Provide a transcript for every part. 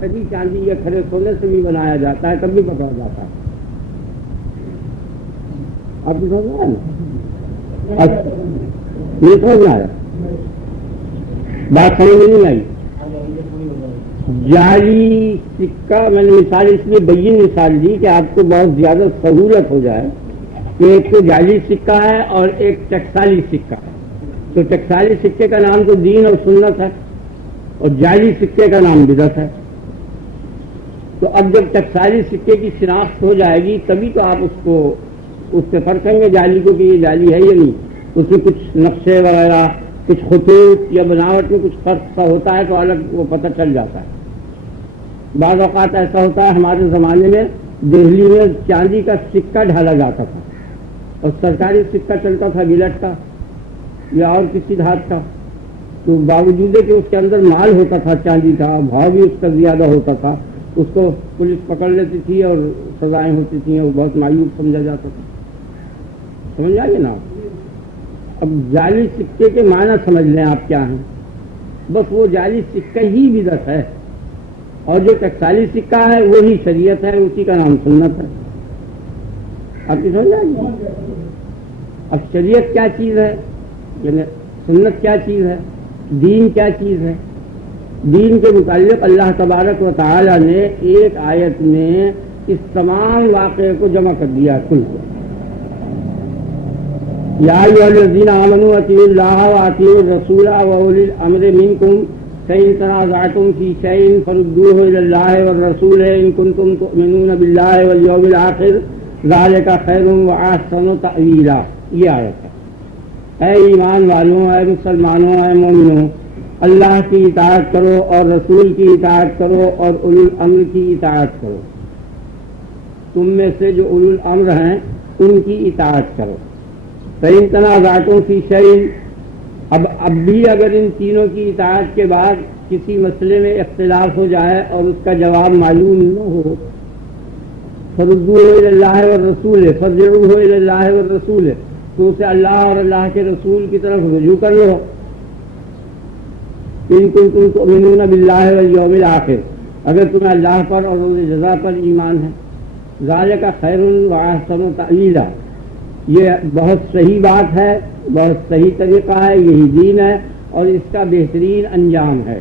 کھری چاندی یا کھرے سونے سے بھی بنایا جاتا ہے تب بھی پکڑا جاتا ہے. آپ کو سمجھ آیا نا؟ یہ سمجھ آیا بات سمجھ نہیں آئی؟ جعلی سکہ میں نے مثال اس لیے بین مثال دی کہ آپ کو بہت زیادہ سہولت ہو جائے کہ ایک تو جعلی سکہ ہے اور ایک ٹکسالی سکہ ہے. تو ٹکسالی سکے کا نام تو دین اور سنت ہے اور جعلی سکے کا نام بدعت ہے. تو اب جب ٹکسالی سکے کی شناخت ہو جائے گی تبھی تو آپ اس سے پرکھیں گے جعلی کو کہ یہ جعلی ہے یا نہیں. اس میں کچھ نقشے وغیرہ کچھ خطوط یا بناوٹ میں کچھ فرق سا ہوتا ہے تو الگ وہ پتہ چل جاتا ہے. بعض اوقات ایسا ہوتا ہے ہمارے زمانے میں دہلی میں چاندی کا سکہ ڈھالا جاتا تھا اور سرکاری سکہ چلتا تھا گلٹ کا یا اور کسی دھات کا. تو باوجود کہ اس کے اندر مال ہوتا تھا چاندی کا بھاؤ بھی اس کا زیادہ ہوتا تھا اس کو پولیس پکڑ لیتی تھی اور سزائیں ہوتی تھیں اور بہت مایوب سمجھا جاتا تھا. سمجھ آئیے نا. اب جعلی سکے کے معنی سمجھ لیں آپ کیا ہیں. بس وہ جعلی سکہ ہی بدعت ہے اور جو ٹکسالی سکہ ہے وہی شریعت ہے اسی کا نام سنت ہے. آپ کی سمجھ آئیے. اب شریعت کیا چیز ہے یعنی سنت کیا چیز ہے دین کیا چیز ہے. دین کے متعلق اللہ تبارک و تعالی نے ایک آیت میں اس تمام واقعے کو جمع کر دیا. کل یا ایھا الذین آمنوا اطیعوا اللہ واطیعوا الرسول واولی الامر منکم فإن تنازعتم فی شیء فردوه الی اللہ والرسول ان کنتم تؤمنون باللہ والیوم الآخر ذلک خیر واحسن تأویلا. یہ آیت ہے. اے ایمان والوں اے مسلمانوں اے مومنوں اللہ کی اطاعت کرو اور رسول کی اطاعت کرو اور اولو الامر کی اطاعت کرو. تم میں سے جو اولو الامر ہیں ان کی اطاعت کرو. فإن تنازعتم فی شیء اب بھی اگر ان تینوں کی اطاعت کے بعد کسی مسئلے میں اختلاف ہو جائے اور اس کا جواب معلوم نہ ہو فردوه الی اللہ والرسول فرجعوه الی اللہ والرسول تو اسے اللہ اور اللہ کے رسول کی طرف رجوع کر لو. ان کنتم تؤمنون باللہ والیوم الآخر اگر تمہیں اللہ پر اور روز جزا پر ایمان ہے. ذالک خیر واحسن تأویلا یہ بہت صحیح بات ہے بہت صحیح طریقہ ہے یہی دین ہے اور اس کا بہترین انجام ہے.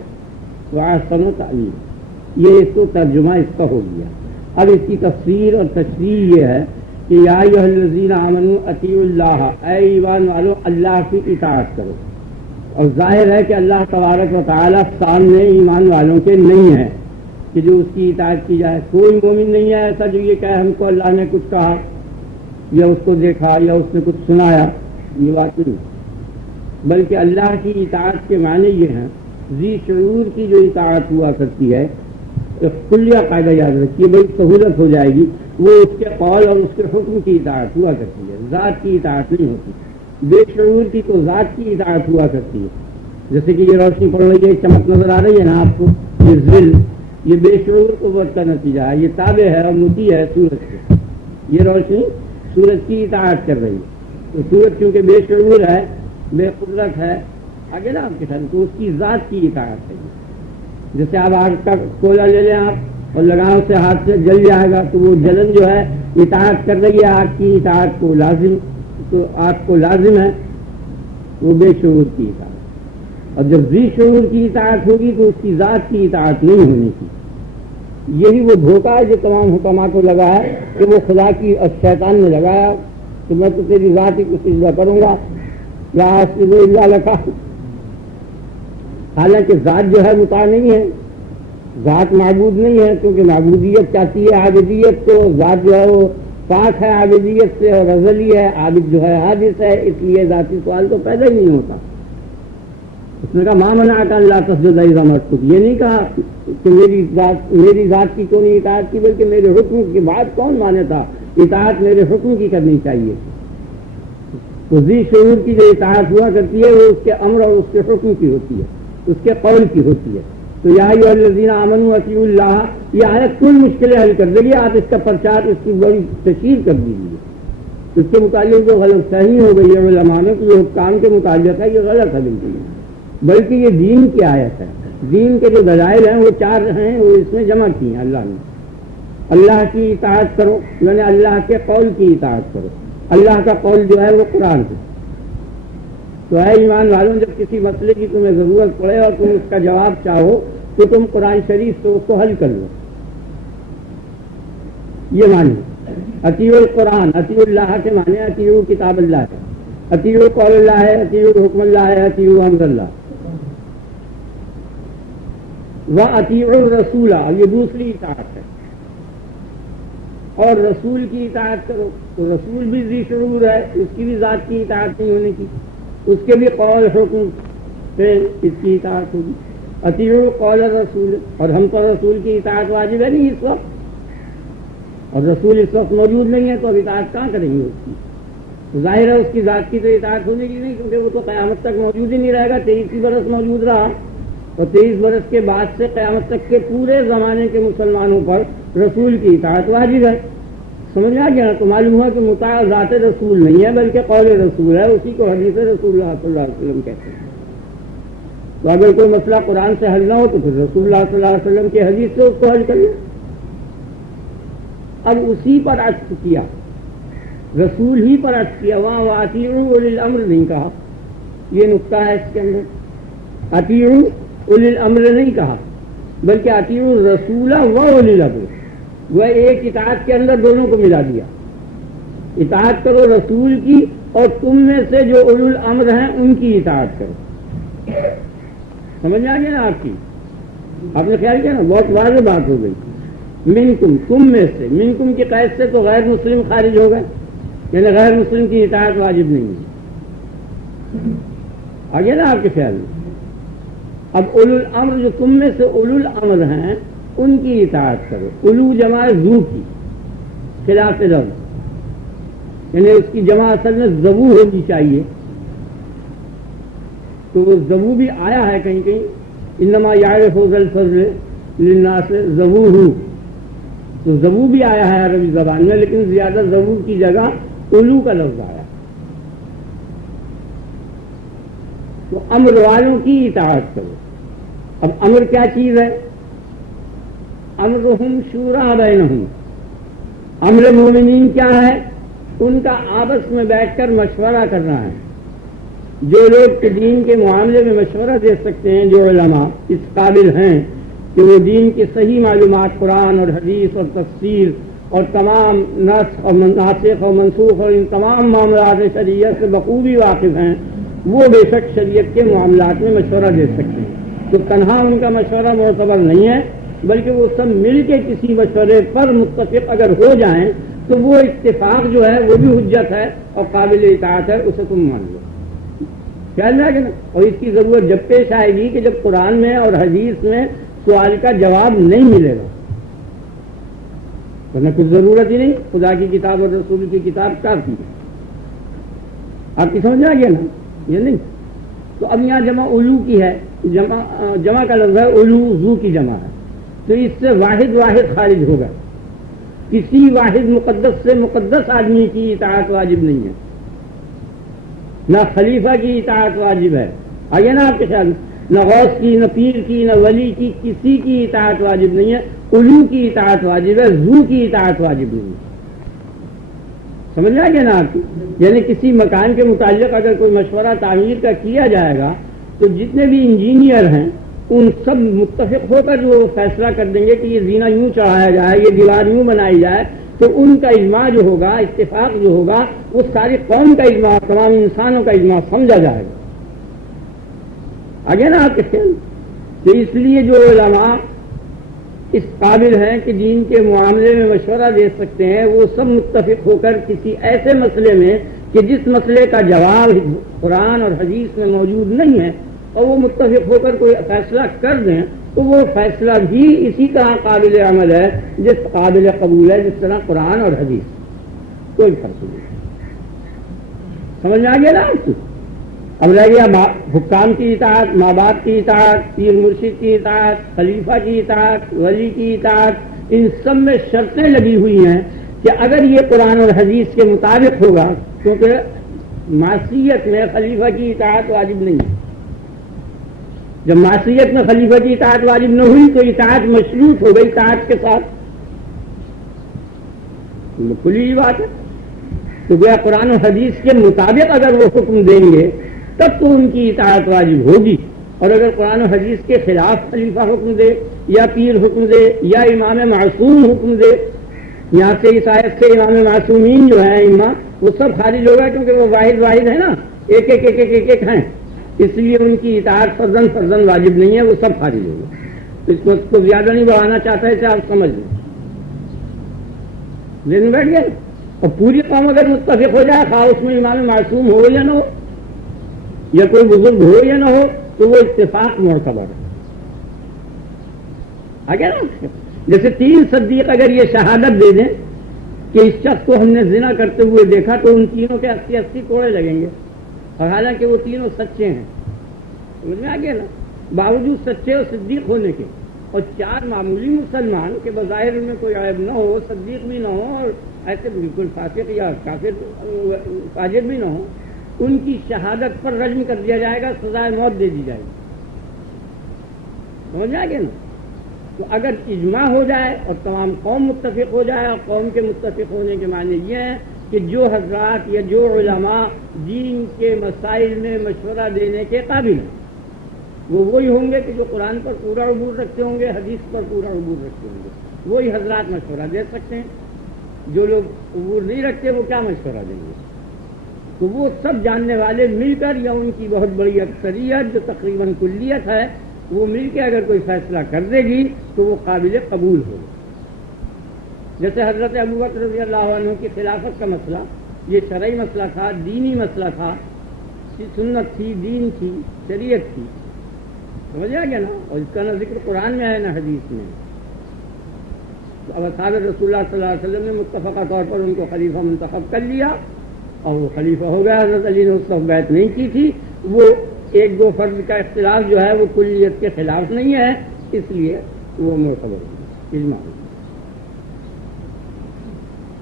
واحسن تأویل یہ اس کو ترجمہ اس کا ہو گیا. اب اس کی تفسیر اور تشریح یہ ہے کہ یا ایھا الذین آمنوا اطیعوا اللہ اے ایمان والو اللہ کی اطاعت کرو. اور ظاہر ہے کہ اللہ تبارک و تعالیٰ سامنے ایمان والوں کے نہیں ہے کہ جو اس کی اطاعت کی جائے. کوئی مومن نہیں ہے ایسا جو یہ کہے ہم کو اللہ نے کچھ کہا یا اس کو دیکھا یا اس نے کچھ سنایا. یہ بات نہیں بلکہ اللہ کی اطاعت کے معنی یہ ہیں ذی شعور کی جو اطاعت ہوا کرتی ہے. ایک کلیہ قاعدہ یاد رکھیے بھائی سہولت ہو جائے گی وہ اس کے قول اور اس کے حکم کی اطاعت ہوا کرتی ہے ذات کی اطاعت نہیں ہوتی. بے شعور کی تو ذات کی اطاعت ہوا کرتی ہے. جیسے کہ یہ روشنی پڑ رہی ہے چمک نظر آ رہی ہے نا آپ کو یہ ظل یہ بے شعور قوت کا نتیجہ ہے. یہ تابع ہے اور مطیع ہے سورج کے. یہ روشنی سورج کی اطاعت کر رہی ہے. تو سورج کیونکہ بے شعور ہے بے قدرت ہے آگے نا آپ کے ساتھ تو اس کی ذات کی اطاعت ہے. جیسے آپ آگ کا کوئلہ لے لیں آپ اور لگاؤ سے ہاتھ سے جل جائے گا تو وہ جلن جو ہے اطاعت کر رہی ہے آگ کی اطاعت کو لازم تو آگ کو لازم ہے وہ بے شعور کی اطاعت. اور جب ذی شعور کی اطاعت ہوگی تو اس کی ذات کی اطاعت نہیں ہونی کی. یہی وہ دھوکہ ہے جو تمام حکماء کو لگا ہے کہ وہ خدا کی اور شیطان نے لگایا کہ میں تو تیری ذات ہی کو سجدہ کروں گا یا اسجد الا لک. حالانکہ ذات جو ہے مطاع نہیں ہے ذات معبود نہیں ہے کیونکہ معبودیت چاہتی ہے عابدیت تو ذات جو ہے وہ پاک ہے عابدیت سے اور ازلی ہے. عابد جو ہے حادث ہے اس لیے ذاتی سوال تو پیدا ہی نہیں ہوتا. اس نے کہا ما منعک الا تسجد اذا امرتک. یہ نہیں کہا کہ میری ذات کی کیوں نہیں اطاعت کی بلکہ میرے حکم کی بات کون مانے تھا. اطاعت میرے حکم کی کرنی چاہیے. تو ذی شعور کی جو اطاعت ہوا کرتی ہے وہ اس کے امر اور اس کے حکم کی ہوتی ہے اس کے قول کی ہوتی ہے. تو یا ایھا الذین آمنوا اطیعوا اللہ یہ آیت کل مشکلیں حل کر دے گی. آپ اس کا پرچار اس کی بڑی تشہیر کر دیجیے. اس کے متعلق جو غلط صحیح ہو گئی ہے علماء نے کہ یہ حکام کے متعلق ہے یہ غلط ہے بالکل بلکہ یہ دین کی آیت ہے. دین کے جو دلائل ہیں وہ 4 ہیں، وہ اس میں جمع کی ہیں اللہ نے. اللہ کی اطاعت کرو، یعنی اللہ کے قول کی اطاعت کرو. اللہ کا قول جو ہے وہ قرآن ہے. تو اے ایمان والوں، جب کسی مسئلے کی تمہیں ضرورت پڑے اور تم اس کا جواب چاہو تو تم قرآن شریف سے اس کو حل کر لو. یہ معنی اطیعوا القرآن، اطیعوا اللہ کے معنی اطیعوا کتاب اللہ ہے، اطیعوا قول اللہ ہے، اطیعوا حکم اللہ ہے، اطیعوا امر اللہ. وَأَطِيعُوا الرَّسُولَ، یہ دوسری اطاعت ہے. اور رسول کی اطاعت کرو، تو رسول بھی ذی شعور ہے، اس کی بھی ذات کی اطاعت نہیں ہونے کی، اس کے بھی قول حکم سے اس کی اطاعت ہوگی. اطیعوا قول الرسول، اور ہم تو رسول کی اطاعت واجب ہے نہیں اس وقت، اور رسول اس وقت موجود نہیں ہے تو اب اطاعت کہاں کریں گے اس کی؟ ظاہر ہے اس کی ذات کی تو اطاعت ہونے کی نہیں، کیونکہ وہ تو قیامت تک موجود ہی نہیں رہے گا. 23 برس موجود رہا، اور 23 برس کے بعد سے قیامت تک کے پورے زمانے کے مسلمانوں پر رسول کی اطاعت واجب ہے. سمجھ آ گیا نا؟ تو معلوم ہوا کہ مطاع ذات رسول نہیں ہے بلکہ قول رسول ہے، اسی کو حدیث رسول اللہ صلی اللہ علیہ وسلم کہتے ہیں. تو اگر کوئی مسئلہ قرآن سے حل نہ ہو تو پھر رسول اللہ صلی اللہ علیہ وسلم کی حدیث سے اس کو حل کر لیں. اب اسی پر عطف کیا، رسول ہی پر عطف کیا، وہاں وَأَطِيعُوا أُولِي الْأَمْرِ نہیں کہا. یہ نقطہ ہے اس کے اندر. اطیعوا اولی الامر نہیں کہا بلکہ اطیعوا الرسول و اولی الامر. وہ ایک اطاعت کے اندر دونوں کو ملا دیا. اطاعت کرو رسول کی، اور تم میں سے جو اولو الامر ہیں ان کی اطاعت کرو. سمجھ آ گیا نا؟ آپ نے خیال کیا نا؟ بہت واضح بات ہو گئی. منکم، تم میں سے، منکم کی قید سے تو غیر مسلم خارج ہو گئے، یعنی غیر مسلم کی اطاعت واجب نہیں ہے. آ گیا نا آپ کے خیال میں؟ اب اولو الامر، جو تم میں سے اولو الامر ہیں ان کی اطاعت کرو. اولو جمع ذو کی، خلاف لفظ، یعنی اس کی جمع اصل میں ذو ہونی چاہیے. تو وہ ذو بھی آیا ہے کہیں کہیں، انما یعرف ذا الفضل للناس ذوہ، تو ذو بھی آیا ہے عربی زبان میں، لیکن زیادہ ذو کی جگہ اولو کا لفظ آیا. تو امر والوں کی اطاعت کرو. اب امر کیا چیز ہے؟ امرہم شورا بینہم. امر مومنین کیا ہے؟ ان کا آپس میں بیٹھ کر مشورہ کرنا ہے. جو لوگ دین کے معاملے میں مشورہ دے سکتے ہیں، جو علماء اس قابل ہیں کہ وہ دین کی صحیح معلومات قرآن اور حدیث اور تفسیر اور تمام ناسخ اور منسوخ اور ان تمام معاملات شریعت سے بخوبی واقف ہیں، وہ بے شک شریعت کے معاملات میں مشورہ دے سکتے ہیں. تو تنہا ان کا مشورہ معتبر نہیں ہے، بلکہ وہ سب مل کے کسی مشورے پر متفق اگر ہو جائیں تو وہ اتفاق جو ہے وہ بھی حجت ہے اور قابل اطاعت ہے، اسے تم مان لو. خیال ہے کہ نا؟ اور اس کی ضرورت جب پیش آئے گی کہ جب قرآن میں اور حدیث میں سوال کا جواب نہیں ملے گا، ورنہ کچھ ضرورت ہی نہیں. خدا کی کتاب اور رسول کی کتاب کافی ہے. آپ کی سمجھ آ گیا نا؟ یہ نہیں. تو اب یہاں جمع اولو کی ہے، جمع کا لفظ ہے اولو، ذو کی جمع ہے، تو اس سے واحد خارج ہوگا. کسی واحد مقدس سے مقدس آدمی کی اطاعت واجب نہیں ہے، نہ خلیفہ کی اطاعت واجب ہے. آگے نا آپ کے خیال، نہ غوث کی، نہ پیر کی، نہ ولی کی، کسی کی اطاعت واجب نہیں ہے. اولو کی اطاعت واجب ہے، ذو کی اطاعت واجب نہیں ہے. سمجھ آ گیا نا آپ کی؟ یعنی کسی مکان کے متعلق اگر کوئی مشورہ تعمیر کا کیا جائے گا تو جتنے بھی انجینئر ہیں ان سب متفق ہو کر جو فیصلہ کر دیں گے کہ یہ زینہ یوں چڑھایا جائے، یہ دیوار یوں بنائی جائے، تو ان کا اجماع جو ہوگا، اتفاق جو ہوگا، وہ ساری قوم کا اجماع، تمام انسانوں کا اجماع سمجھا جائے گا. آگے نا آپ کے خیال؟ تو اس لیے جو علماء اس قابل ہیں کہ دین کے معاملے میں مشورہ دے سکتے ہیں، وہ سب متفق ہو کر کسی ایسے مسئلے میں کہ جس مسئلے کا جواب قرآن اور حدیث میں موجود نہیں ہے، اور وہ متفق ہو کر کوئی فیصلہ کر دیں، تو وہ فیصلہ بھی اسی طرح قابل عمل ہے، جس قابل قبول ہے جس طرح قرآن اور حدیث. کوئی فرق نہیں. سمجھ میں آ گیا نا؟ اب رہ گیا حکام کی اطاعت، ماں باپ کی اطاعت، پیر مرشد کی اطاعت، خلیفہ کی اطاعت، ولی کی اطاعت. ان سب میں شرطیں لگی ہوئی ہیں کہ اگر یہ قرآن اور حدیث کے مطابق ہوگا، کیونکہ معصیت میں خلیفہ کی اطاعت واجب نہیں ہے. جب معصیت میں خلیفہ کی اطاعت واجب نہ ہوئی تو اطاعت مشروط ہو گئی اطاعت کے ساتھ، کھلی بات ہے. تو گویا قرآن و حدیث کے مطابق اگر وہ حکم دیں گے تب تو ان کی اطاعت واجب ہوگی، اور اگر قرآن و حدیث کے خلاف خلیفہ حکم دے یا پیر حکم دے یا امام معصوم حکم دے، یہاں سے اس آیت سے امام معصومین جو ہیں امام وہ سب خارج ہوگا، کیونکہ وہ واحد ہے نا، ایک ایک ایک ایک ایک ایک ہیں، اس لیے ان کی اطاعت فرضاً واجب نہیں ہے، وہ سب خارج ہوگا. اس کو زیادہ نہیں بڑھانا چاہتا ہے، اسے آپ سمجھ لیں. لیکن بیٹھ گئے، اور پوری قوم اگر متفق ہو جائے خواہ اس میں امام معصوم ہو یا نہ ہو یا کوئی بزرگ ہو یا نہ ہو تو وہ اتفاق معتبر ہے. آگے نا جیسے 3 صدیق اگر یہ شہادت دے دیں کہ اس شخص کو ہم نے زنا کرتے ہوئے دیکھا تو ان تینوں کے 80 کوڑے لگیں گے، اور حالانکہ وہ تینوں سچے ہیں. سمجھ میں آ گیا نا، باوجود سچے اور صدیق ہونے کے. اور 4 معمولی مسلمان کے بظاہر ان میں کوئی عیب نہ ہو، صدیق بھی نہ ہو اور ایسے بالکل فاسق یا کافر فاجر بھی نہ ہو، ان کی شہادت پر رجم کر دیا جائے گا، سزائے موت دے دی جائے گی. سمجھ آ گیا نا. تو اگر اجماع ہو جائے اور تمام قوم متفق ہو جائے، اور قوم کے متفق ہونے کے معنی یہ ہیں کہ جو حضرات یا جو علماء دین کے مسائل میں مشورہ دینے کے قابل ہیں وہ وہی ہوں گے کہ جو قرآن پر پورا عبور رکھتے ہوں گے، حدیث پر پورا عبور رکھتے ہوں گے، وہی حضرات مشورہ دے سکتے ہیں. جو لوگ عبور نہیں رکھتے وہ کیا مشورہ دیں گے؟ تو وہ سب جاننے والے مل کر یا ان کی بہت بڑی اکثریت جو تقریباً کلیت ہے وہ مل کے اگر کوئی فیصلہ کر دے گی تو وہ قابل قبول ہوگا. جیسے حضرت ابوبکر رضی اللہ عنہ کی خلافت کا مسئلہ یہ شرعی مسئلہ تھا، دینی مسئلہ تھا، سنت تھی، دین تھی، شریعت تھی. سمجھ آ گیا نا. اور اس کا نہ ذکر قرآن میں ہے نہ حدیث میں. تو اب اصحاب رسول اللہ صلی اللہ علیہ وسلم نے متفقہ طور پر ان کو خلیفہ منتخب کر لیا اور وہ خلیفہ ہو گیا. حضرت علی نے اس وقت بیعت نہیں کی تھی. وہ 1-2 فرد کا اختلاف جو ہے وہ کلیت کے خلاف نہیں ہے، اس لیے وہ معتبر اجماع.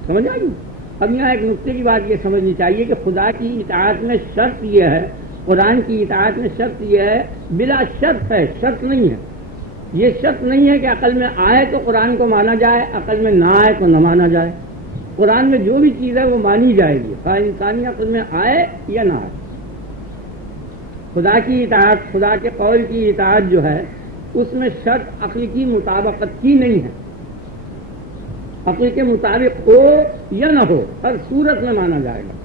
سمجھ آ گئی. اب یہاں ایک نقطے کی بات یہ سمجھنی چاہیے کہ خدا کی اطاعت میں شرط یہ ہے، قرآن کی اطاعت میں شرط یہ ہے، بلا شرط ہے، شرط نہیں ہے. یہ شرط نہیں ہے کہ عقل میں آئے تو قرآن کو مانا جائے، عقل میں نہ آئے تو نہ مانا جائے. قرآن میں جو بھی چیز ہے وہ مانی جائے گی، خواہ انسانی عقل میں آئے یا نہ آئے. خدا کی اطاعت، خدا کے قول کی اطاعت جو ہے اس میں شرط عقل کی مطابقت کی نہیں ہے. عقل کے مطابق ہو یا نہ ہو ہر صورت میں مانا جائے گا.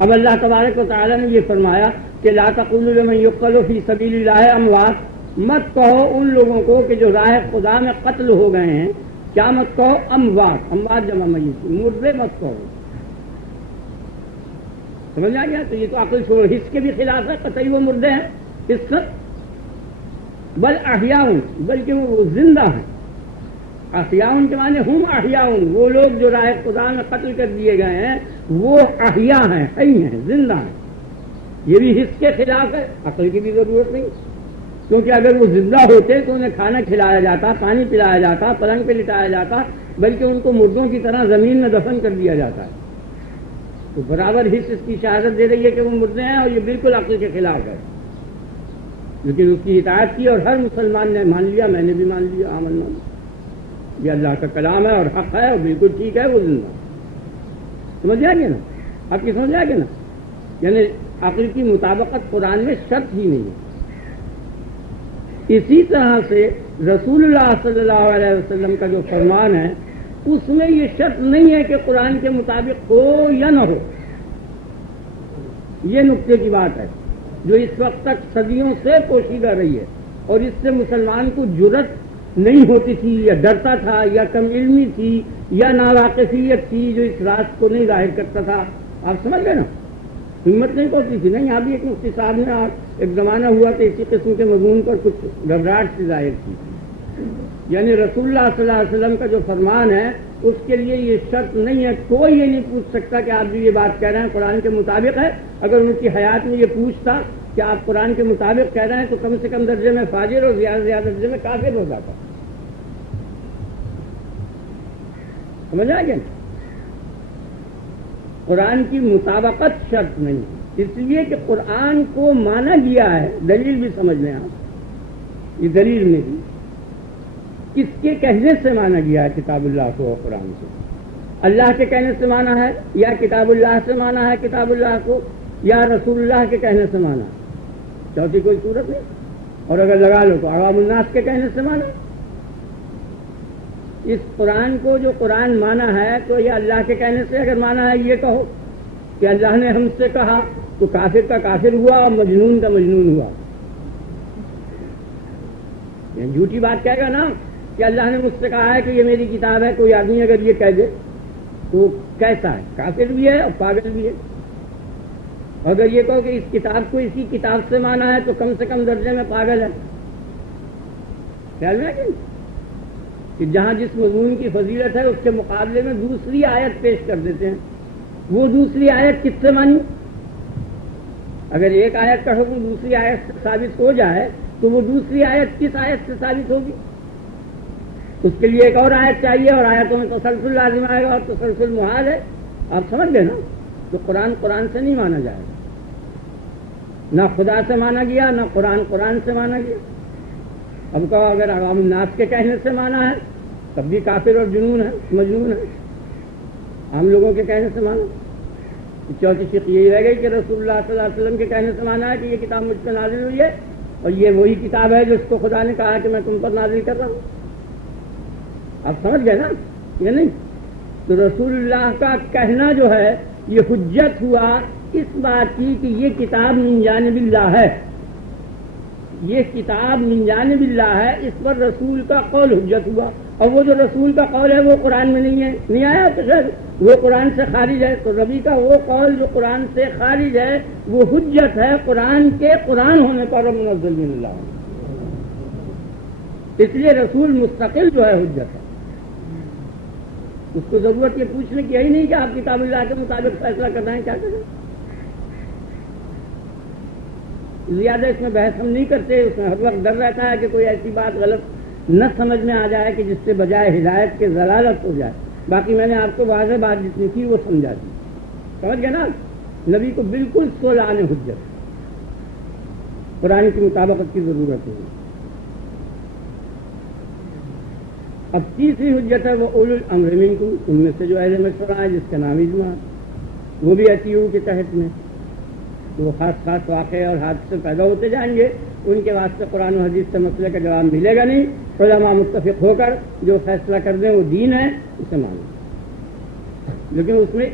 اب اللہ تبارک و تعالیٰ نے یہ فرمایا کہ لا تقولوا لمن يقتل فی سبیل اللہ اموات، مت کہو ان لوگوں کو کہ جو راہ خدا میں قتل ہو گئے ہیں. کیا مت کہو؟ اموات، اموات جمع میت، مردے مت کہو. سمجھ آ گیا. تو یہ تو عقل چھوڑ حس کے بھی خلاف ہے، قطعی وہ مردے ہیں حس، بل احیاء، بلکہ وہ زندہ ہیں. احیاء کے معنی ہم احیاء، وہ لوگ جو راہ خدا میں قتل کر دیے گئے ہیں وہ احیاء ہیں، حی ہیں، زندہ ہیں. یہ بھی حس کے خلاف ہے، عقل کی بھی ضرورت نہیں. کیونکہ اگر وہ زندہ ہوتے تو انہیں کھانا کھلایا جاتا، پانی پلایا جاتا، پلنگ پہ لٹایا جاتا، بلکہ ان کو مردوں کی طرح زمین میں دفن کر دیا جاتا ہے. تو برابر حص اس کی شہادت دے رہی ہے کہ وہ مردے ہیں، اور یہ بالکل عقل کے خلاف ہے. لیکن اس کی اطاعت کی اور ہر مسلمان نے مان لیا، میں نے بھی مان لیا، آمنا، یہ اللہ کا کلام ہے اور حق ہے اور بالکل ٹھیک ہے، وہ زندہ. سمجھ آ گیا نا. آپ کی سمجھ آ گیا نا. یعنی عقل کی مطابقت قرآن میں شرط ہی نہیں ہے. اسی طرح سے رسول اللہ صلی اللہ علیہ وسلم کا جو فرمان ہے اس میں یہ شرط نہیں ہے کہ قرآن کے مطابق ہو یا نہ ہو. یہ نقطے کی بات ہے جو اس وقت تک صدیوں سے پوشیدہ رہی ہے، اور اس سے مسلمان کو جرأت نہیں ہوتی تھی، یا ڈرتا تھا، یا کم علمی تھی، یا ناواقفیت تھی جو اس راز کو نہیں ظاہر کرتا تھا. آپ سمجھ گئے نا. ہمت نہیں پہنچتی تھی. نہیں، یہاں بھی ایک مفتی صاحب نے ایک زمانہ ہوا کہ اسی قسم کے مضمون پر کچھ گھبراہٹ سے ظاہر کی. یعنی رسول اللہ صلی اللہ علیہ وسلم کا جو فرمان ہے اس کے لیے یہ شرط نہیں ہے. کوئی یہ نہیں پوچھ سکتا کہ آپ جو یہ بات کہہ رہے ہیں قرآن کے مطابق ہے. اگر ان کی حیات میں یہ پوچھتا کہ آپ قرآن کے مطابق کہہ رہے ہیں تو کم سے کم درجے میں فاجر اور زیادہ سے زیادہ درجے میں کافر ہو جاتا. سمجھ آ گیا. قرآن کی مطابقت شرط نہیں ہے. اس لیے کہ قرآن کو مانا گیا ہے. دلیل بھی سمجھ لیں آپ, یہ دلیل میں بھی کس کے کہنے سے مانا گیا ہے کتاب اللہ کو اور قرآن سے؟ اللہ کے کہنے سے مانا ہے, یا کتاب اللہ سے مانا ہے کتاب اللہ کو, یا رسول اللہ کے کہنے سے مانا ہے؟ چوتھی کوئی صورت نہیں. اور اگر لگا لو تو عوام الناس کے کہنے سے مانا. اس قرآن کو جو قرآن مانا ہے تو یہ اللہ کے کہنے سے اگر مانا ہے, یہ کہو کہ اللہ نے ہم سے کہا تو کافر کا کافر ہوا اور مجنون کا مجنون ہوا. یہ جھوٹی بات کہے گا نا کہ اللہ نے مجھ سے کہا ہے کہ یہ میری کتاب ہے. کوئی آدمی اگر یہ کہہ دے تو کیسا ہے؟ کافر بھی ہے اور پاگل بھی ہے. اگر یہ کہو کہ اس کتاب کو اسی کتاب سے مانا ہے تو کم سے کم درجے میں پاگل ہے. خیال میں کہ جہاں جس مضمون کی فضیلت ہے اس کے مقابلے میں دوسری آیت پیش کر دیتے ہیں. وہ دوسری آیت کس سے مانی؟ اگر ایک آیت کا حکم دوسری آیت سے ثابت ہو جائے تو وہ دوسری آیت کس آیت سے ثابت ہوگی؟ اس کے لیے ایک اور آیت چاہیے, اور آیتوں میں تسلسل لازم آئے گا, اور تسلسل محال ہے. آپ سمجھ گئے نا؟ تو قرآن قرآن سے نہیں مانا جائے گا. نہ خدا سے مانا گیا, نہ قرآن قرآن سے مانا گیا. اب کہو اگر عوام الناس کے کہنے سے مانا ہے تب بھی کافر اور جنون ہے, مجنون ہے. عام لوگوں کے کہنے سے مانا. چوتھی شق یہی رہ گئی کہ رسول اللہ صلی اللہ علیہ وسلم کے کہنے سے مانا ہے کہ یہ کتاب مجھ سے نازل ہوئی ہے, اور یہ وہی کتاب ہے جس کو خدا نے کہا کہ میں تم پر نازل کر رہا ہوں. آپ سمجھ گئے نا یہ نہیں؟ تو رسول اللہ کا کہنا جو ہے یہ حجت ہوا اس بات کی کہ یہ کتاب من جانب اللہ ہے. یہ کتاب من جانب اللہ ہے, اس پر رسول کا قول حجت ہوا. اور وہ جو رسول کا قول ہے وہ قرآن میں نہیں ہے, نہیں آیا تو شاید وہ قرآن سے خارج ہے. تو نبی کا وہ قول جو قرآن سے خارج ہے وہ حجت ہے قرآن کے قرآن ہونے پر اور منزل من اللہ. اس لیے رسول مستقل جو ہے حجت ہے. اس کو ضرورت یہ پوچھنے کی ہی نہیں کہ آپ کتاب اللہ کے مطابق فیصلہ کر رہے ہیں, کیا کریں. زیادہ اس میں بحث ہم نہیں کرتے. اس میں ہر وقت ڈر رہتا ہے کہ کوئی ایسی بات غلط نہ سمجھ میں آ جائے کہ جس سے بجائے ہدایت کے ضلالت ہو جائے. باقی میں نے آپ کو واضح بات جتنی کی وہ سمجھا دی. سمجھ گئے نا؟ نبی کو بالکل سولان حجت, قرآن کی مطابقت کی ضرورت ہے. اب تیسری حجت ہے وہ اولو الامر منکم, ان میں سے جو اہل مشورہ ہے جس کا نام اجماع, وہ بھی اطیعوا کے تحت میں. وہ خاص خاص واقعے اور حادثے پیدا ہوتے جائیں گے, ان کے واسطے قرآن و حدیث سے مسئلے کا جواب ملے گا نہیں. علماء متفق ہو کر جو فیصلہ کر دیں وہ دین ہے, اسے مانو. لیکن اس میں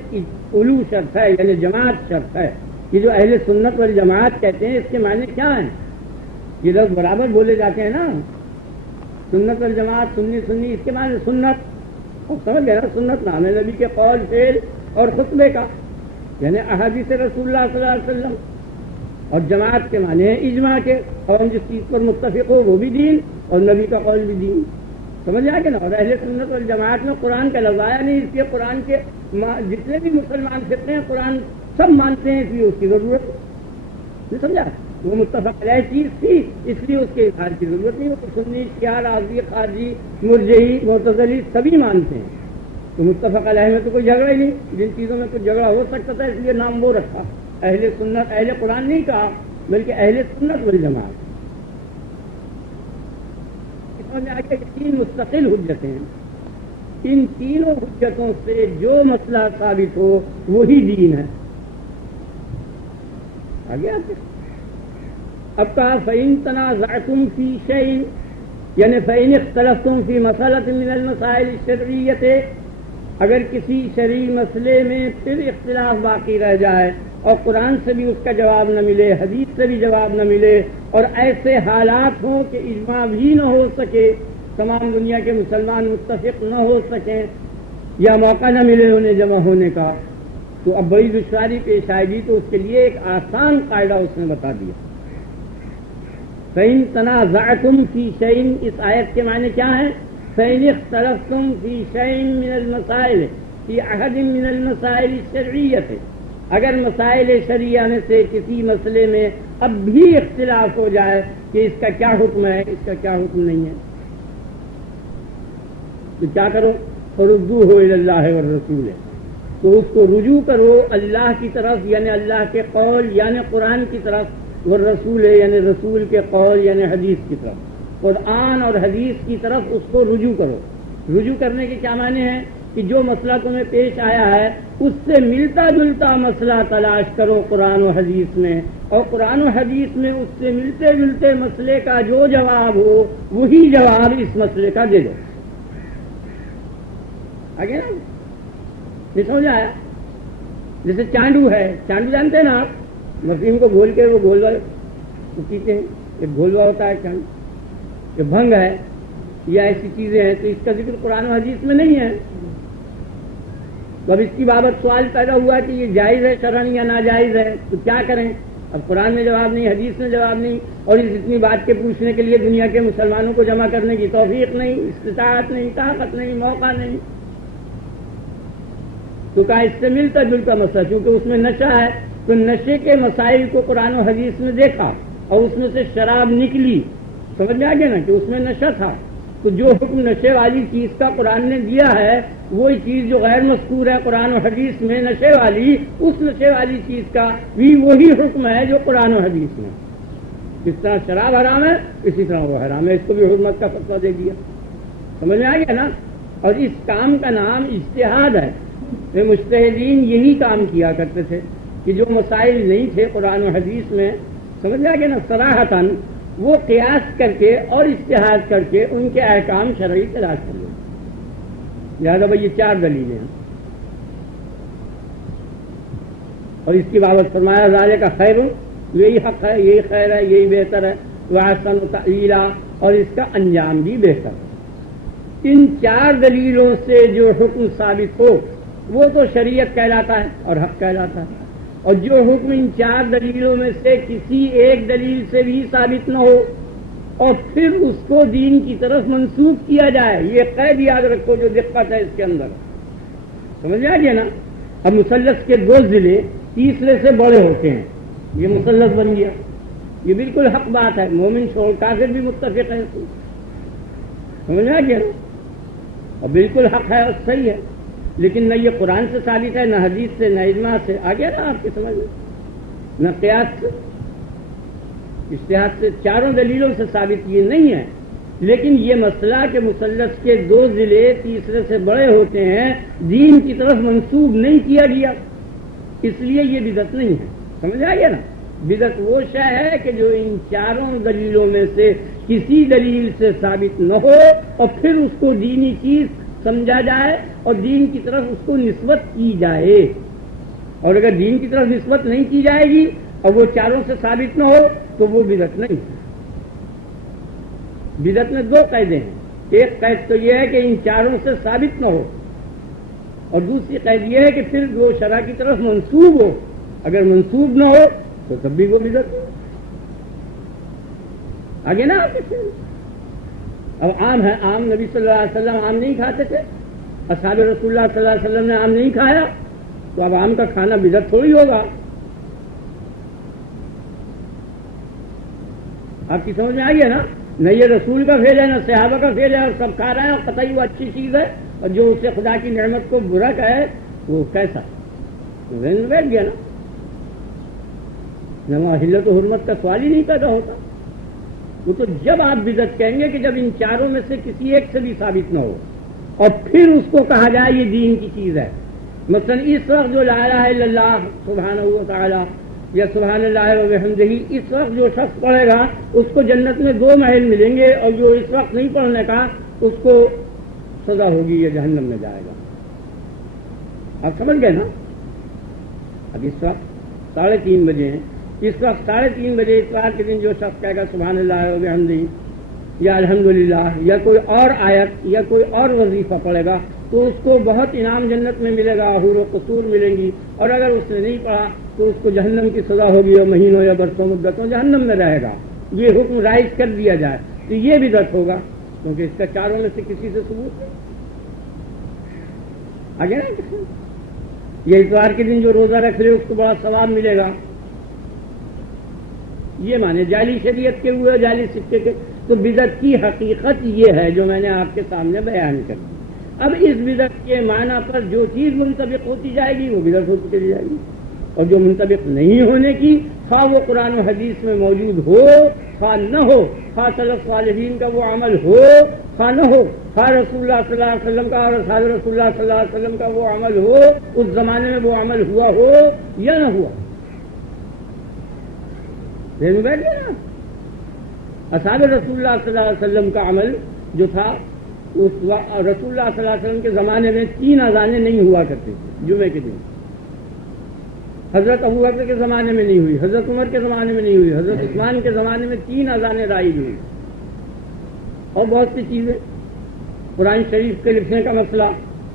اولو شرط ہے, یعنی جماعت شرط ہے. یہ جو اہل سنت والجماعت کہتے ہیں اس کے معنی کیا ہیں؟ یہ لوگ برابر بولے جاتے ہیں نا, سنت والجماعت, سنی سنی, اس کے معنی سنت. اور سمجھ گئے نا, سنت نام ہے نبی کے قول فعل اور خطبے کا, یعنی احادیث رسول اللہ صلی اللہ علیہ وسلم. اور جماعت کے معنی ہیں اجماع کے, اور ہم جس چیز پر متفق ہو وہ بھی دین, اور نبی کا قول بھی دین. سمجھ آ کے نا. اور اہل سنت والجماعت میں قرآن کا لفظ آیا نہیں, اس لیے قرآن کے جتنے بھی مسلمان فرقے ہیں قرآن سب مانتے ہیں, اس لیے اس کی ضرورت نہیں. سمجھا؟ وہ متفق علیہ چیز تھی اس لیے اس کے اظہار کی ضرورت نہیں. وہ تو سنی, شیعہ, رافضی, خارجی, مرجعی, معتزلی سبھی مانتے ہیں. تو متفق علیہ میں تو کوئی جھگڑا ہی نہیں. جن چیزوں میں کچھ جھگڑا ہو سکتا تھا اس لیے نام وہ رکھا, اہل سنت. اہل قرآن نہیں کہا بلکہ اہل سنت والجماعت. اس میں آگے تین مستقل حجتیں ہیں. ان تینوں حجتوں سے جو مسئلہ ثابت ہو وہی دین ہے. آگے آتے اب کہا فَإِن تَنَازَعْتُمْ فِي شَيْءٍ, یعنی فَإِنِ اخْتَلَفْتُمْ فِي مَسْأَلَةٍ مِنَ الْمَسَائِلِ الشَّرْعِيَّةِ, اگر کسی شرعی مسئلے میں پھر اختلاف باقی رہ جائے اور قرآن سے بھی اس کا جواب نہ ملے, حدیث سے بھی جواب نہ ملے, اور ایسے حالات ہوں کہ اجماع بھی نہ ہو سکے, تمام دنیا کے مسلمان متفق نہ ہو سکیں, یا موقع نہ ملے انہیں جمع ہونے کا, تو اب بڑی دشواری پیش آئے گی. تو اس کے لیے ایک آسان قاعدہ اس نے بتا دیا. فَإِن تَنَازَعْتُمْ فِي شَيْءٍ, اس آیت کے معنی کیا ہیں؟ فَإِنِ اخْتَلَفْتُمْ فِي شَيْءٍ مِنَ الْمَسَائِلِ فِي أَحَدٍ مِنَ الْمَسَائِلِ الشَّرْعِيَّةِ, اگر مسائل شرعیہ میں سے کسی مسئلے میں اب بھی اختلاف ہو جائے کہ اس کا کیا حکم ہے, اس کا کیا حکم نہیں ہے, تو کیا کرو؟ فَرُدُّوهُ إِلَى اللَّهِ وَالرَّسُولِ, تو اس کو رجوع کرو اللہ کی طرف یعنی اللہ کے قول یعنی قرآن کی طرف، اور رسول یعنی رسول کے قول یعنی حدیث کی طرف، قرآن اور حدیث کی طرف اس کو رجوع کرو۔ رجوع کرنے کے کیا معنی ہیں کہ جو مسئلہ تمہیں پیش آیا ہے اس سے ملتا جلتا مسئلہ تلاش کرو قرآن و حدیث میں، اور قرآن و حدیث میں اس سے ملتے جلتے مسئلے کا جو جواب ہو وہی جواب اس مسئلے کا دے دو۔ آگے نا یہ سمجھ آیا؟ جیسے چانڈو ہے، چانڈو جانتے ہیں نا آپ، مفہوم کو گھول کے وہ گھولوا پیتے ہیں، ایک گھولوا ہوتا ہے چانڈو، یہ بھنگ ہے یا ایسی چیزیں ہیں، تو اس کا ذکر قرآن و حدیث میں نہیں ہے۔ تو اب اس کی بابت سوال پیدا ہوا کہ یہ جائز ہے شرعاً یا ناجائز ہے، تو کیا کریں؟ اب قرآن میں جواب نہیں، حدیث میں جواب نہیں، اور اس اتنی بات کے پوچھنے کے لیے دنیا کے مسلمانوں کو جمع کرنے کی توفیق نہیں، استطاعت نہیں، طاقت نہیں، موقع نہیں۔ تو کہا اس سے ملتا جلتا مسئلہ، چونکہ اس میں نشہ ہے تو نشے کے مسائل کو قرآن و حدیث میں دیکھا اور اس میں سے شراب نکلی، سمجھ میں آ گیا نا کہ اس میں نشہ تھا، تو جو حکم نشے والی چیز کا قرآن نے دیا ہے وہی چیز جو غیر مذکور ہے قرآن و حدیث میں نشے والی، اس نشے والی چیز کا بھی وہی حکم ہے جو قرآن و حدیث میں۔ جس طرح شراب حرام ہے اسی طرح وہ حرام ہے، اس کو بھی حرمت کا فتویٰ دے دیا، سمجھ میں آ گیا نا۔ اور اس کام کا نام اجتہاد ہے۔ مجتہدین یہی کام کیا کرتے تھے کہ جو مسائل نہیں تھے قرآن و حدیث میں، سمجھ میں آ گیا نا، صراحتاً وہ قیاس کر کے اور اجتہاد کر کے ان کے احکام شرعی تلاش کر لیں۔ لہٰذا بھائی یہ 4 دلیلیں ہیں، اور اس کی بابت فرمایا ذالک خیر، یہی حق ہے، یہی خیر ہے، یہی بہتر ہے، واحسن تأویلا، اور اس کا انجام بھی بہتر ہے۔ ان 4 دلیلوں سے جو حکم ثابت ہو وہ تو شریعت کہلاتا ہے اور حق کہلاتا ہے، اور جو حکم ان 4 دلیلوں میں سے کسی ایک دلیل سے بھی ثابت نہ ہو اور پھر اس کو دین کی طرف منسوخ کیا جائے، یہ قید یاد رکھو جو دقت ہے اس کے اندر، سمجھ آ گیا نا۔ اب مثلث کے 2 ضلع تیسرے سے بڑے ہوتے ہیں، یہ مثلث بن گیا، یہ بالکل حق بات ہے، مومن چھوڑ کافر بھی متفق ہے، سمجھ آ گیا نا، اور بالکل حق ہے اور صحیح ہے، لیکن نہ یہ قرآن سے ثابت ہے، نہ حدیث سے، نہ اجماع سے، آ گیا نا آپ کی سمجھ میں، نہ قیاس سے، اجتہاد سے، 4 دلیلوں سے ثابت یہ نہیں ہے۔ لیکن یہ مسئلہ کہ مثلث کے 2 ضلع تیسرے سے بڑے ہوتے ہیں دین کی طرف منسوب نہیں کیا گیا، اس لیے یہ بدعت نہیں ہے، سمجھ آ گیا نا۔ بدعت وہ شے ہے کہ جو ان 4 دلیلوں میں سے کسی دلیل سے ثابت نہ ہو اور پھر اس کو دینی چیز سمجھا جائے اور دین کی طرف اس کو نسبت کی جائے، اور اگر دین کی طرف نسبت نہیں کی جائے گی اور وہ 4 سے ثابت نہ ہو تو وہ بدعت نہیں ہے۔ بدعت میں 2 قیدیں ہیں، ایک قید تو یہ ہے کہ ان 4 سے ثابت نہ ہو، اور دوسری قید یہ ہے کہ پھر وہ شرع کی طرف منسوب ہو، اگر منسوب نہ ہو تو تب بھی وہ بدعت ہے۔ آگے نا آپ اب عام ہے، عام نبی صلی اللہ علیہ وسلم عام نہیں کھاتے تھے، اصحاب رسول اللہ صلی اللہ علیہ وسلم نے عام نہیں کھایا، تو اب عام کا کھانا بدعت تھوڑی ہوگا۔ آپ کی سمجھ میں آ گیا نا، نہ یہ رسول کا فعل ہے نہ صحابہ کا فعل ہے، اور سب کھا رہے ہیں اور قطعی وہ اچھی چیز ہے، اور جو اسے خدا کی نعمت کو برا کہے وہ کیسا ذہن میں بیٹھ گیا نا، نہ حلت و حرمت کا سوال ہی نہیں پیدا ہوتا۔ وہ تو جب آپ بدعت کہیں گے کہ جب ان 4 میں سے کسی ایک سے بھی ثابت نہ ہو اور پھر اس کو کہا جائے یہ دین کی چیز ہے۔ مثلا اس وقت جو لا الہ الا اللہ سبحانہ و تعالی یا سبحان اللہ و بحمدہ، اس وقت جو شخص پڑھے گا اس کو جنت میں 2 محل ملیں گے، اور جو اس وقت نہیں پڑھنے کا اس کو سزا ہوگی یا جہنم میں جائے گا۔ آپ سمجھ گئے نا۔ اب اس وقت 3:30 بجے ہیں، اس وقت 3:30 بجے اتوار کے دن جو شخص کہے گا سبحان اللہ و بحمدہ یا الحمدللہ یا کوئی اور آیت یا کوئی اور وظیفہ پڑھے گا تو اس کو بہت انعام جنت میں ملے گا، حور و قصور ملیں گی، اور اگر اس نے نہیں پڑھا تو اس کو جہنم کی سزا ہوگی اور مہینوں یا برسوں مدتوں جہنم میں رہے گا۔ یہ حکم رائج کر دیا جائے تو یہ بدعت ہوگا، کیونکہ اس کا 4 میں سے کسی سے ثبوت نہیں۔ آگے نا، یہ اتوار کے دن جو روزہ رکھ لے اس کو بڑا ثواب ملے گا، یہ مانے جعلی شریعت کے ہوئے جعلی سکے کے۔ تو بدعت کی حقیقت یہ ہے جو میں نے آپ کے سامنے بیان کر دی۔ اب اس بدعت کے معنی پر جو چیز منطبق ہوتی جائے گی وہ بدعت ہوتی چلی جائے گی، اور جو منطبق نہیں ہونے کی، خواہ وہ قرآن و حدیث میں موجود ہو خواہ نہ ہو، خواہ سلف صالحین کا وہ عمل ہو خواہ نہ ہو، خواہ رسول اللہ صلی اللہ علیہ وسلم کا اور اصحاب رسول اللہ صلی اللہ علیہ وسلم کا وہ عمل ہو، اس زمانے میں وہ عمل ہوا ہو یا نہ ہوا، ذہن بیٹھ گیا نا۔ اصحاب رسول اللہ صلی اللہ علیہ وسلم کا عمل جو تھا، اس رسول اللہ صلی اللہ علیہ وسلم کے زمانے میں 3 اذانیں نہیں ہوا کرتی تھیں جمعے کے دن۔ حضرت ابو بکر کے زمانے میں نہیں ہوئی، حضرت عمر کے زمانے میں نہیں ہوئی، حضرت عثمان کے زمانے میں 3 اذانیں رائج ہوئی، اور بہت سی چیزیں۔ قرآن شریف کے لکھنے کا مسئلہ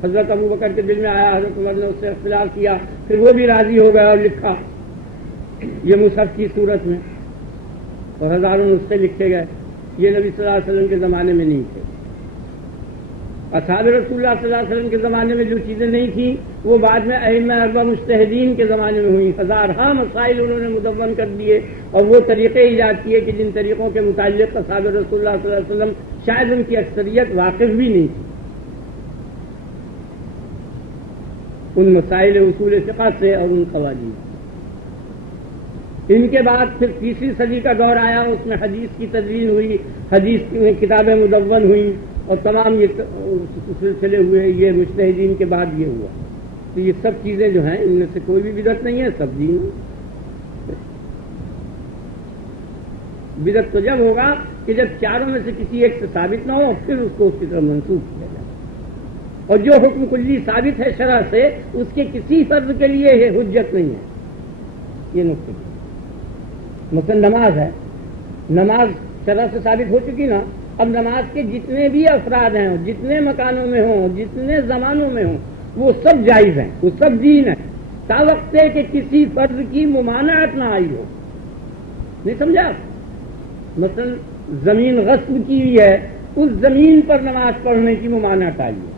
حضرت ابو بکر کے دل میں آیا، حضرت عمر نے اس سے اختلاف کیا، پھر وہ بھی راضی ہو گیا اور لکھا یہ مصحف کی صورت میں، اور ہزاروں نسخے لکھے گئے۔ یہ نبی صلی اللہ علیہ وسلم کے زمانے میں نہیں تھے۔ اصحاب رسول اللہ صلی اللہ علیہ وسلم کے زمانے میں جو چیزیں نہیں تھیں وہ بعد میں ائمہ 4 مجتہدین کے زمانے میں ہوئی۔ ہزارہا مسائل انہوں نے مدون کر دیے اور وہ طریقے ایجاد کیے کہ جن طریقوں کے متعلق اصحاب رسول اللہ صلی اللہ علیہ وسلم شاید ان کی اکثریت واقف بھی نہیں تھی۔ ان مسائل اصول فقہ سے اور ان قوانین۔ ان کے بعد پھر 3ری صدی کا دور آیا، اس میں حدیث کی تدوین ہوئی، حدیث میں کتابیں مدون ہوئیں، اور تمام یہ سلسلے ہوئے۔ یہ مجتہدین کے بعد یہ ہوا۔ تو یہ سب چیزیں جو ہیں ان میں سے کوئی بھی بدعت نہیں ہے، سب دین ہے۔ بدعت تو جب ہوگا کہ جب چاروں میں سے کسی ایک سے ثابت نہ ہو، پھر اس کو اس کی طرف منسوخ کیا جائے، اور جو حکم کلی ثابت ہے شرع سے، اس کے کسی فرض کے لیے یہ حجت نہیں ہے۔ یہ نقطہ مثلا نماز ہے، نماز شرع سے ثابت ہو چکی نا، اب نماز کے جتنے بھی افراد ہیں، جتنے مکانوں میں ہوں، جتنے زمانوں میں ہوں، وہ سب جائز ہیں، وہ سب دین ہے، تا وقت ہے کہ کسی فرض کی ممانعت نہ آئی ہو۔ نہیں سمجھا؟ مثلا زمین غصب کی ہوئی ہے، اس زمین پر نماز پڑھنے کی ممانعت آئی ہے،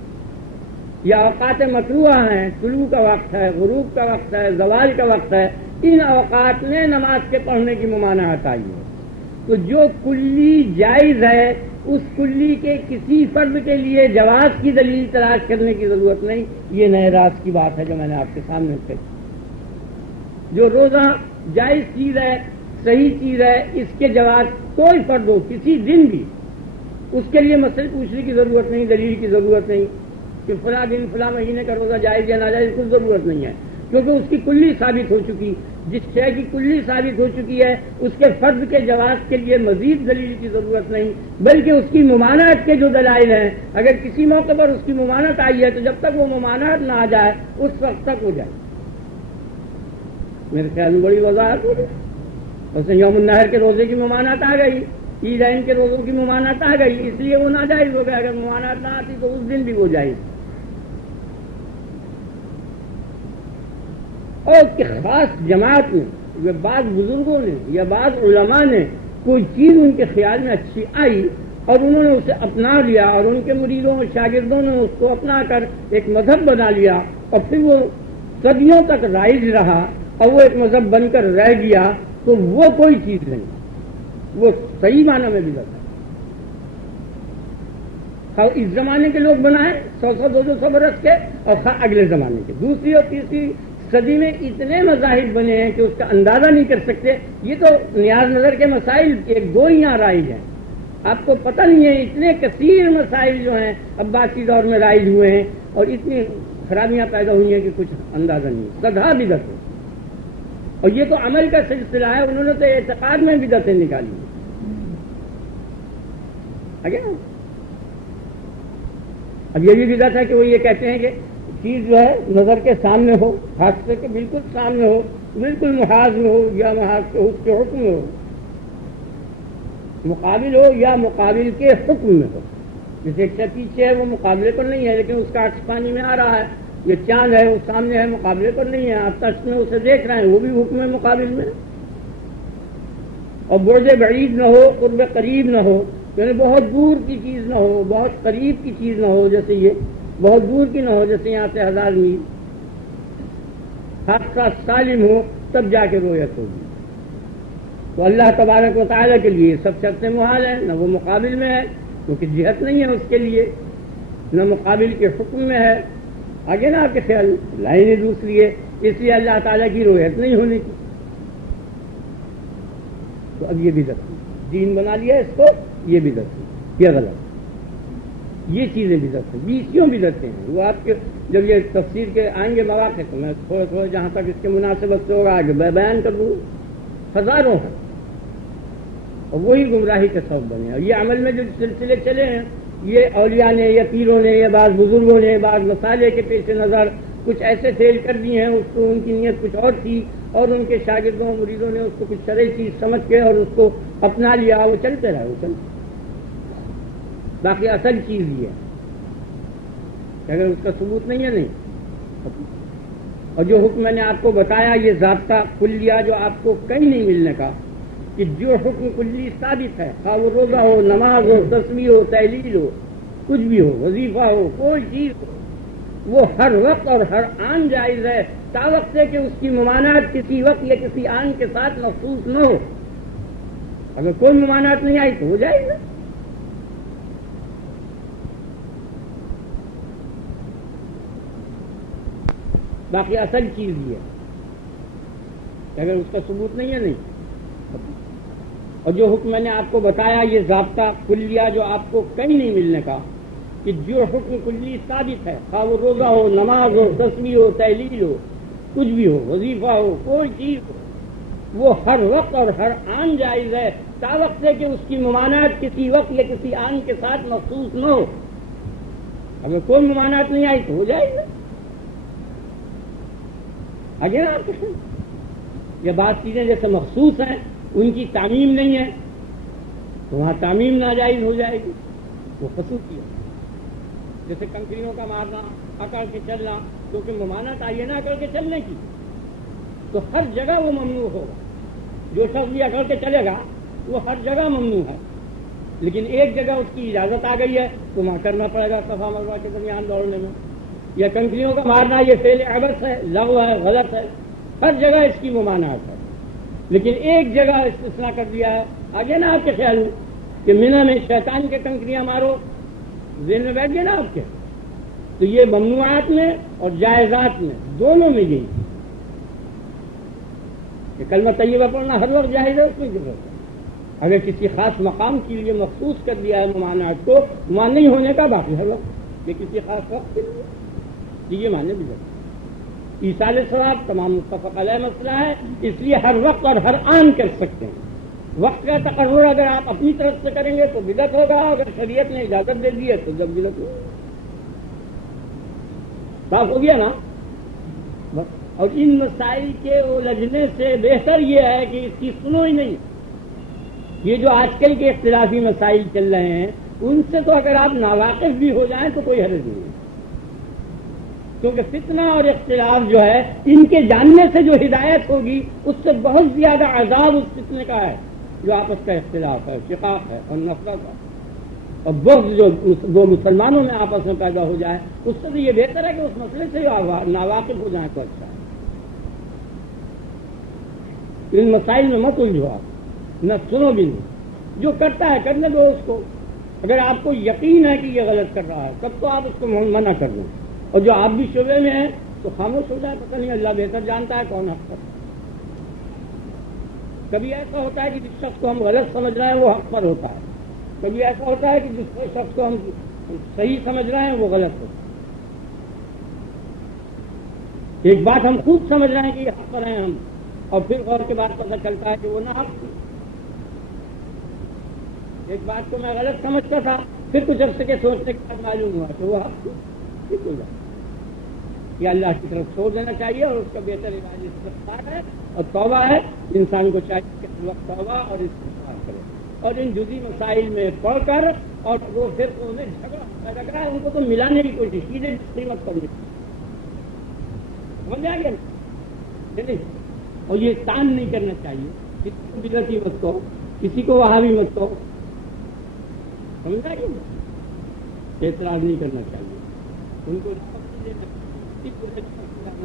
یا اوقات مکروہ ہیں، طلوع کا وقت ہے، غروب کا وقت ہے، زوال کا وقت ہے، ان اوقات میں نماز کے پڑھنے کی ممانعت آئی ہے۔ تو جو کلی جائز ہے، اس کلی کے کسی فرد کے لیے جواز کی دلیل تلاش کرنے کی ضرورت نہیں۔ یہ نئے راز کی بات ہے جو میں نے آپ کے سامنے کہی۔ جو روزہ جائز چیز ہے، صحیح چیز ہے، اس کے جواز کوئی فرد ہو کسی دن بھی، اس کے لیے مسئلہ پوچھنے کی ضرورت نہیں، دلیل کی ضرورت نہیں کہ فلاں دن فلاں مہینے کا روزہ جائز یا ناجائز، کچھ ضرورت نہیں ہے، کیونکہ اس کی کلی ثابت ہو چکی۔ جس شے کی کلی ثابت ہو چکی ہے، اس کے فرض کے جواز کے لیے مزید دلیل کی ضرورت نہیں، بلکہ اس کی ممانعت کے جو دلائل ہیں، اگر کسی موقع پر اس کی ممانعت آئی ہے تو جب تک وہ ممانعت نہ آ جائے اس وقت تک ہو جائے۔ میرے خیال میں بڑی وضاحت ہوگی۔ ویسے یوم النحر کے روزے کی ممانعت آ گئی، عیدین کے روزوں کی ممانعت آ گئی، اس لیے وہ ناجائز ہو گیا۔ اگر ممانعت نہ آتی تو اس دن بھی وہ جائز۔ اور کہ خاص جماعت نے یا بعض بزرگوں نے یا بعض علماء نے کوئی چیز ان کے خیال میں اچھی آئی اور انہوں نے اسے اپنا لیا، اور ان کے مریدوں اور شاگردوں نے اس کو اپنا کر ایک مذہب بنا لیا، اور پھر وہ صدیوں تک رائج رہا اور وہ ایک مذہب بن کر رہ گیا، تو وہ کوئی چیز نہیں، وہ صحیح معنی میں بدعت ہے۔ خواہ اس زمانے کے لوگ بنائیں 100 200 برس کے، اور خواہ اگلے زمانے کے۔ 2ری اور 3ری صدی میں اتنے مذاہب بنے ہیں کہ اس کا اندازہ نہیں کر سکتے۔ یہ تو نیاز نظر کے مسائل 1-2 ہی یہاں رائج ہیں، آپ کو پتہ نہیں ہے اتنے کثیر مسائل جو ہیں عباسی دور میں رائج ہوئے ہیں، اور اتنی خرابیاں پیدا ہوئی ہیں کہ کچھ اندازہ نہیں۔ سدھا بدعت ہے، اور یہ تو عمل کا سلسلہ ہے، انہوں نے تو اعتقاد میں بدعتیں نکالی ہیں۔ اب یہ بھی بدعت ہے کہ وہ یہ کہتے ہیں کہ چیز جو ہے نظر کے سامنے ہو، حادثے کے بالکل سامنے ہو، بالکل محاذ میں ہو یا محاذ کے اس کے حکم میں ہو، مقابل ہو یا مقابل کے حکم میں ہو۔ جیسے ایک شے پیچھے ہے وہ مقابلے پر نہیں ہے، لیکن اس کا عکس پانی میں آ رہا ہے۔ یہ چاند ہے وہ سامنے ہے، مقابلے پر نہیں ہے، آپ تشت میں اسے دیکھ رہے ہیں، وہ بھی حکم ہے مقابل میں۔ اور برج بعید نہ ہو، قرب قریب نہ ہو، یعنی بہت دور کی چیز نہ ہو، بہت قریب کی چیز نہ ہو، جیسے یہ بہت دور کی نہ ہو، جیسے یہاں سے 1000 میل۔ حادثہ سالم ہو تب جا کے رویت ہوگی۔ تو اللہ تبارک و تعالیٰ کے لیے سب شرطیں محال ہیں، نہ وہ مقابل میں ہے کیونکہ جہت نہیں ہے اس کے لیے، نہ مقابل کے حکم میں ہے. آگے نا آپ کے خیال لائنیں دوسری ہے، اس لیے اللہ تعالیٰ کی رویت نہیں ہونے کی. تو اب یہ بدعت ہے، دین بنا لیا اس کو، یہ بدعت ہے، یہ غلط. یہ چیزیں بدعت ہیں، یہ کیوں بدعتیں ہیں؟ وہ آپ کے جب یہ تفسیر کے آئیں گے مواقع تو میں تھوڑے تھوڑے جہاں تک اس کے مناسبت سے ہوگا آگے بیان کر دوں. ہزاروں ہیں اور وہی گمراہی کے سبب بنے. اور یہ عمل میں جو سلسلے چلے ہیں، یہ اولیاء نے یا پیروں نے یا بعض بزرگوں نے بعض مسالے کے پیش نظر کچھ ایسے فیل کر دیے ہیں. اس کو ان کی نیت کچھ اور تھی اور ان کے شاگردوں مریدوں نے اس کو کچھ شرعی چیز سمجھ کے اور اس کو اپنا لیا. وہ چلتے رہے، وہ چلتے. باقی اصل چیز یہ ہے کہ اگر اس کا ثبوت نہیں ہے نہیں. اور جو حکم میں نے آپ کو بتایا یہ ضابطہ کلیہ جو آپ کو کہیں نہیں ملنے کا، کہ جو حکم کلی ثابت ہے، خواہ وہ روزہ ہو، نماز ہو، تسبیح ہو، تحلیل ہو، کچھ بھی ہو، وظیفہ ہو، کوئی چیز ہو، وہ ہر وقت اور ہر آن جائز ہے، تا وقت ہے کہ اس کی ممانعت کسی وقت یا کسی آن کے ساتھ مخصوص نہ ہو. اگر کوئی ممانعت نہیں آئی تو ہو جائے گا. باقی اصل چیز یہ ہے کہ اگر اس کا ثبوت نہیں ہے نہیں. اور جو حکم میں نے آپ کو بتایا یہ ضابطہ کلیہ جو آپ کو کہیں نہیں ملنے کا، کہ جو حکم کلی ثابت ہے، خواہ وہ روزہ ہو، نماز ہو، تسبیح ہو، تحلیل ہو، کچھ بھی ہو، وظیفہ ہو، کوئی چیز ہو، وہ ہر وقت اور ہر آن جائز ہے، تا وقت ہے کہ اس کی ممانعت کسی وقت یا کسی آن کے ساتھ مخصوص نہ ہو. اگر کوئی ممانعت نہیں آئی تو ہو جائے گا. آگے نا آپ کو یہ بات چیزیں جیسے مخصوص ہیں ان کی تعمیم نہیں ہے تو وہاں تعمیم ناجائز ہو جائے گی. وہ خصوصی ہے، جیسے کنکریوں کا مارنا، اکڑ کے چلنا، کیونکہ ممانعت آئی ہے نا اکڑ کے چلنے کی، تو ہر جگہ وہ ممنوع ہوگا. جو شخص بھی اکڑ کے چلے گا وہ ہر جگہ ممنوع ہے. لیکن ایک جگہ اس کی اجازت آ گئی ہے تو وہاں کرنا پڑے گا صفا مروا کے درمیان دوڑنے میں. یا کنکریوں کا مارنا یہ فعل عبث ہے، لغو ہے، غلط ہے، ہر جگہ اس کی ممانعت ہے. لیکن ایک جگہ استثناء کر دیا ہے. آگے نا آپ کے خیال میں کہ منہ میں شیطان کے کنکریاں مارو، ذہن میں بیٹھ گئے نا آپ کے. تو یہ ممنوعات میں اور جائزات میں دونوں میں یہی کہ کلمہ طیبہ پڑھنا ہر وقت جائز ہے، اس میں ضرورت ہے. اگر کسی خاص مقام کے لیے مخصوص کر دیا ہے ممانعات کو، وہاں نہیں ہونے کا باقی ہر وقت یہ کسی خاص وقت کے لیے یہ معنی بھی ضرورت ہے. ایصال ثواب تمام متفق علیہ مسئلہ ہے، اس لیے ہر وقت اور ہر آن کر سکتے ہیں. وقت کا تقرر اگر آپ اپنی طرف سے کریں گے تو بدعت ہوگا، اگر شریعت نے اجازت دے دی ہے تو جب بدعت ہوگا. صاف ہو گیا نا. اور ان مسائل کے الجھنے سے بہتر یہ ہے کہ اس کی سنو ہی نہیں. یہ جو آج کل کے اختلافی مسائل چل رہے ہیں ان سے تو اگر آپ ناواقف بھی ہو جائیں تو کوئی حرج نہیں ہے، کیونکہ فتنہ اور اختلاف جو ہے ان کے جاننے سے جو ہدایت ہوگی اس سے بہت زیادہ عذاب اس فتنے کا ہے جو آپس کا اختلاف ہے، شقاق ہے اور نفرت ہے اور بغض جو دو مسلمانوں میں آپس میں پیدا ہو جائے. اس سے تو یہ بہتر ہے کہ اس مسئلے سے ناواقف ہو جائیں تو اچھا ہے. ان مسائل میں مت الجھو آپ، نہ سنو بھی نہیں. جو کرتا ہے کرنے دو اس کو. اگر آپ کو یقین ہے کہ یہ غلط کر رہا ہے تب تو آپ اس کو منع کر دیں، اور جو آپ بھی شعبے میں ہیں تو خاموش ہو جائے. پتہ نہیں اللہ بہتر جانتا ہے کون حق پر. کبھی ایسا ہوتا ہے کہ جس شخص کو ہم غلط سمجھ رہے ہیں وہ حق پر ہوتا ہے، کبھی ایسا ہوتا ہے کہ جس شخص کو ہم صحیح سمجھ رہے ہیں وہ غلط ہوتا ہے. ایک بات ہم خوب سمجھ رہے ہیں کہ یہ حق پر ہیں ہم، اور پھر غور کے بعد پتہ چلتا ہے کہ وہ نہ حق تھی. ایک بات کو میں غلط سمجھتا تھا، پھر کچھ عرصے کے سوچنے کے بعد معلوم ہوا کہ وہ حق تھی. یہ اللہ کی طرف چھوڑ دینا چاہیے، اور اس کا بہتر علاج استغفار ہے اور توبہ ہے. انسان کو چاہیے کہ ہر وقت توبہ اور استغفار کرے، اور ان جزئی مسائل میں پڑھ کر اور وہ پھر انہیں جھگڑا پیدا کرا ہے ان کو تو ملانے کی کوشش کیجیے، قیمت کرنے کی. سمجھ آ گیا نہیں؟ اور یہ تان نہیں کرنا چاہیے، کسی کو بدعتی مت کہو، کسی کو وہابی مت کہو. سمجھ آ گیا؟ اعتراض نہیں کرنا چاہیے. ان کو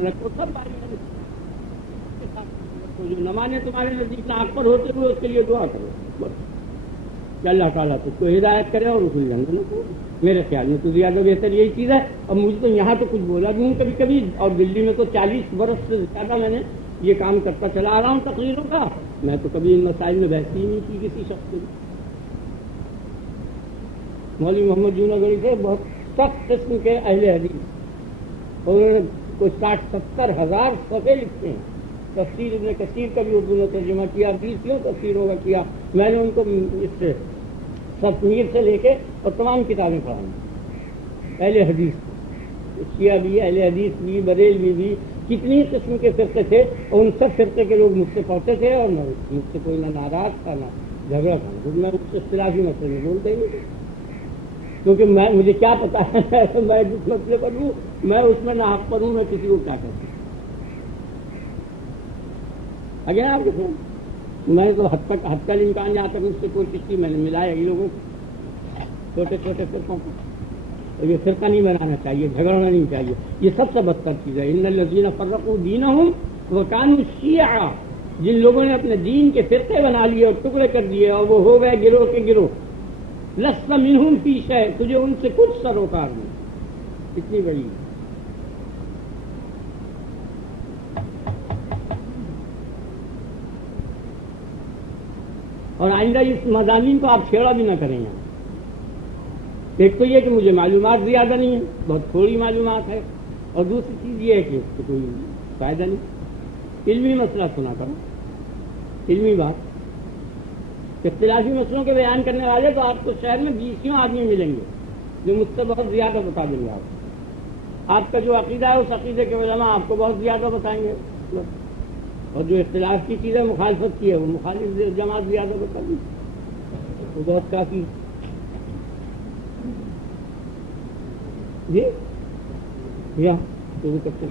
رکھو سب باری جو نہ مانے تمہارے نزدیک نہ آنکھ پر ہوتے ہوئے اس کے لیے دعا کرو. کہ اللہ تعالیٰ تجھ کو ہدایت کرے اور رسول جنت میں کو. میرے خیال میں تو زیادہ بہتر یہی چیز ہے. اور مجھے تو یہاں تو کچھ بولا بھی ہوں کبھی کبھی، اور دلی میں تو 40 برس سے زیادہ میں نے یہ کام کرتا چلا آ رہا ہوں تقریروں کا. میں تو کبھی ان مسائل میں بحث ہی نہیں کی کسی شخص سے. مولوی محمد جوناگڑھی تھے بہت سخت قسم کے اہل حدیث، اور انہوں نے کوئی 60-70 ہزار صفحے لکھتے ہیں. تفسیر ابن کثیر کا بھی اردو میں ترجمہ کیا، 20 تفسیروں کا کیا. میں نے ان کو اس سے تصویر سے لے کے اور تمام کتابیں پڑھائی اہل حدیث. شیعہ بھی، اہل حدیث بھی، بریلوی بھی، کتنی قسم کے فرقے تھے، اور ان سب فرقے کے لوگ مجھ سے پڑھتے تھے، اور مجھ سے کوئی نہ ناراض تھا نہ جھگڑا تھا. میں اس سے اختلافی مسئلے میں بولتے ہی نہیں، کیونکہ مجھے کیا پتا ہے میں جس مسئلے پر ہوں میں اس میں نہ حق پر ہوں، میں کسی کو کیا کہتا ہوں. اگر آپ دیکھیں میں تو حد کا امکان جہاں تک مجھ سے کوئی کسی میں نے ملایا یہ لوگوں چھوٹے چھوٹے فرقوں کو. یہ فرقہ نہیں بنانا چاہیے، جھگڑنا نہیں چاہیے. یہ سب سے بدتر چیز ہے. ان الذین فرقوا دینہم وکانوا شیعا، جن لوگوں نے اپنے دین کے فرقے بنا لیے اور ٹکڑے کر دیے اور وہ ہو گئے گروہ کے گروہ. لست منہم فی شیء، تجھے ان سے کچھ سروکار نہیں. اتنی بڑی اور آئندہ اس مضامین کو آپ چھیڑا بھی نہ کریں گے. ایک تو یہ کہ مجھے معلومات زیادہ نہیں ہے، بہت تھوڑی معلومات ہے، اور دوسری چیز یہ ہے کہ اس کو کوئی فائدہ نہیں. علمی مسئلہ سنا کرو، علمی بات. اختلافی مسئلوں کے بیان کرنے والے تو آپ کو شہر میں 20 آدمی ملیں گے جو مجھ سے بہت زیادہ بتا دیں گے. آپ کا جو عقیدہ ہے اس عقیدے کے علماء آپ کو بہت زیادہ بتائیں گے، اور جو اختلاف کی چیز ہے مخالفت کی ہے وہ مخالف جماعت زیادہ بتا دی، وہ بہت کافی. جی یا تو کرتے